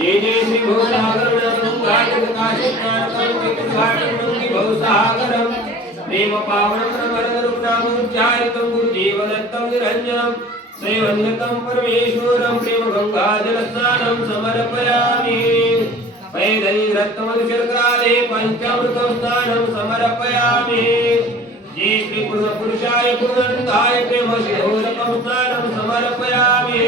जय जय श्री भवसागरं प्रेम पावनं वरदरुग्नामुच्चारितं गुरुदेव दत्तं निरञ्जनं श्रीवन्द्यतं परमेश्वरं प्रेम गंगाजलस्नानं समर्पयामि पैदली रत्नमधुशर्कराले पंचामृतं स्नानं समर्पयामि जय श्री पुरुषाय पुनन्दाय प्रेम शिरोरकं स्नानं समर्पयामि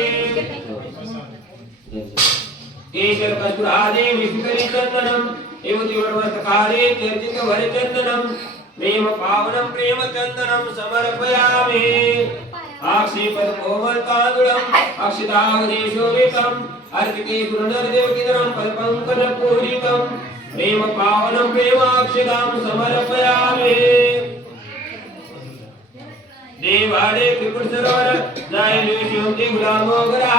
केशर कस्तुरादे विष्करी चंदनम एवं वर्तकाले चर्चित वरचंदनम प्रेम पावनम प्रेम चंदनम समर्पयामि आक्षेपद कोमल तांदुलम अक्षितावदेशोवितम अर्पिते सुरनरदेवकिदरम पल्पंकज पूजितम प्रेम पावनम प्रेमाक्षितां समर्पयामि देवालय त्रिपुर सरोवर जय शिवजी गुलामोगरा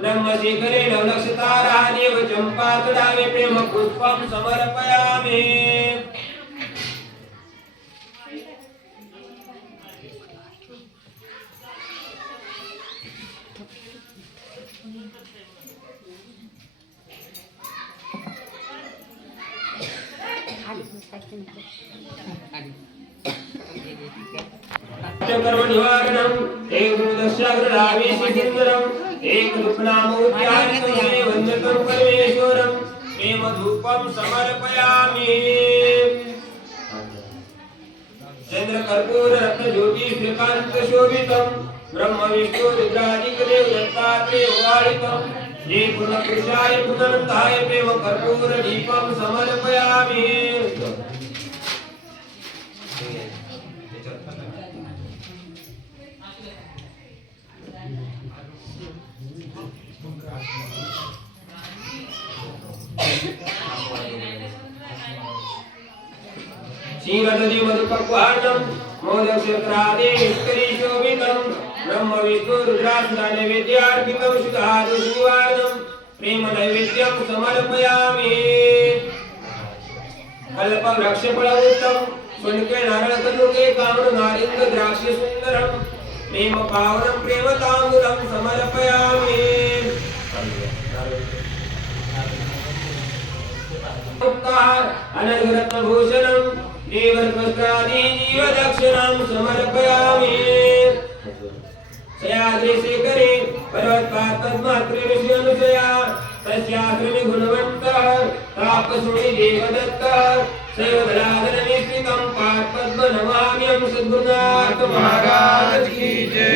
ब्रह्मशेखरे नवलक्षतारा देव चंपा तडावे प्रेम पुष्पं समर्पयामि कर्म निवारणं एकदशग्ररावेशिंदरं एकदुप्नामोच्चारितं वन्दतं परमेश्वरं प्रेम धूपं समर्पयामि चंद्र कर्पूर रत्न ज्योति श्रीकांत शोभितं ब्रह्म विष्णु रुद्रादिदेव दत्तात्रेय वालितं ये पुरुषाय पुनन्दाय प्रेम कर्पूर दीपं समर्पयामि श्रीरदे मधुपक्वान्नं मोदकशर्करादे विष्करी शोभितं ब्रह्म विष्णु रुद्रासुरा नैवेद्यार्पितं शुद्धादुष्निवारणं प्रेम नैवेद्यं समर्पयामि कल्पवृक्षफलवृत्तं शुनके नारळकन्दुके कामनु नारिंग द्राक्ष सुन्दरं प्रेम पावनं प्रेम ताम्बूलं समर्पयामि अनर्घरत्नभूषणं देवर्पस्त्रादि जीवदक्षिणां समर्पयामि शयाद्रिशेखरे पर्वतपादपद्मात्रिविषयनुजया तस्याश्रमे गुणवन्तः तापसुनि देवदत्तः सैवदलादननिश्चितं पादपद्म नमाम्यहं सद्गुरुनाथ महाराज की जय।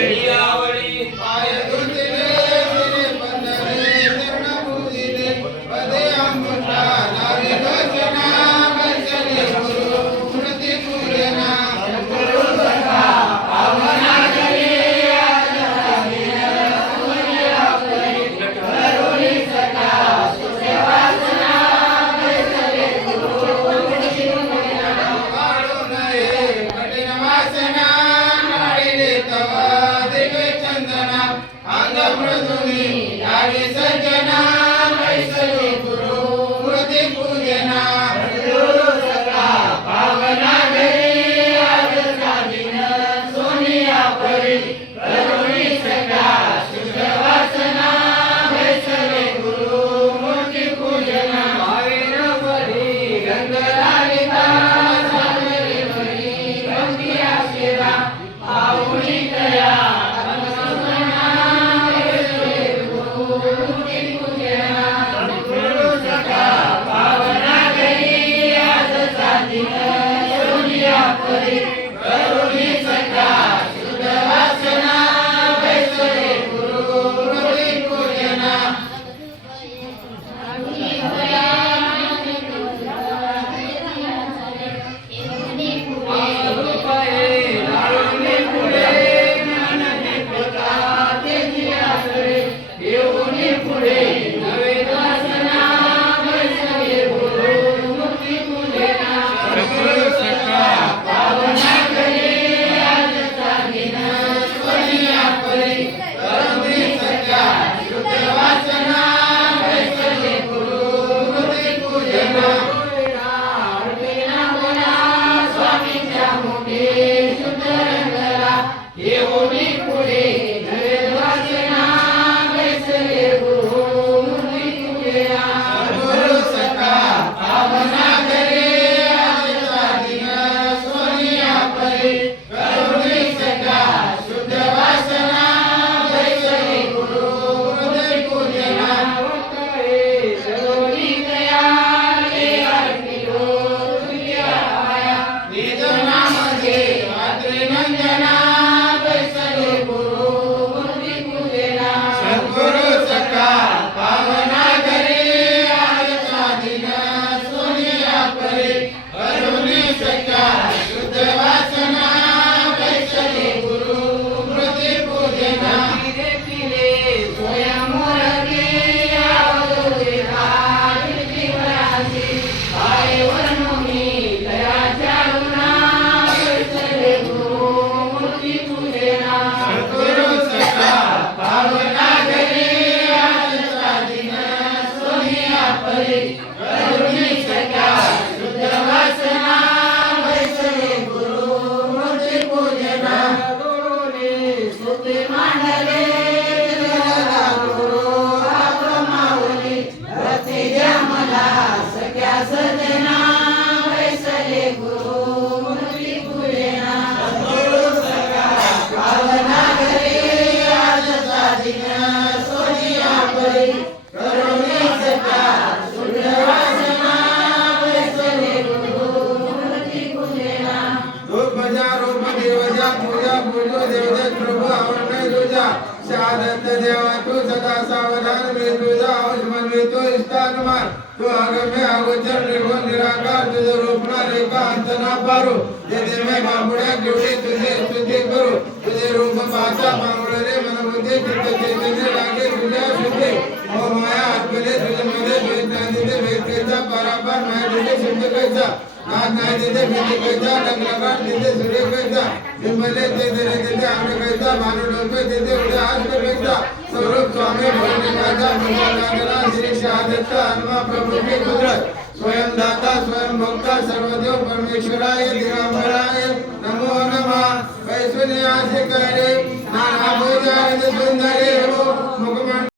करुणी सख्या शुद्ध वासना वैसले गुरु मूर्ती पूजना गुरुनी स्तुती मांडले जगाला गुरु आपला माऊली भक्ती द्या मला सख्या सजना वैसले गुरु मूर्ती पूजना गुरु सखा पावना घरी आजचा दिन सोनिया परी करुणी सखा शुद्ध वासना वैसले गुरु मूर्ती पूजना रूप जा रूप देवजा पूजा पूजो देवजा प्रभु आवडणे तुझा शहादत देवा तू सदा सावधान मी तुझा औषमन मी तो स्थान मार तू आगमे अगोचर निर्गुण निराकार तुझे रूप ना रेखा अंत ना पारू तेथे मैं बापुड्या केवढी तुझे स्तुती करू तुझे रूप पाहता बांगडे रे मन बुद्धी चित्त चैतन्य लागे तुझ्या शुद्धी ओ माया आत्मने तुझे मध्ये भेद नाही तिथे भेद कैसा परापार नाही तुझे सिद्ध कैसा नाद नाही तिथे भेद कैसा लग्नकार तिथे सूर्य कैसा बिंबले तिथे आम्ही कैसा भानु डोके तिथे उद्या हात कैसा स्वरूप स्वामी भगवंताचा भगवानाला श्री शहादत्त हनुमा प्रभु की कुदरत स्वयं दाता स्वयं भोक्ता सर्वदेव परमेश्वराय दिगंबराय नमो नमः वैष्णव आशिक करे नाना भोजाय सुंदरे हो मुखमंड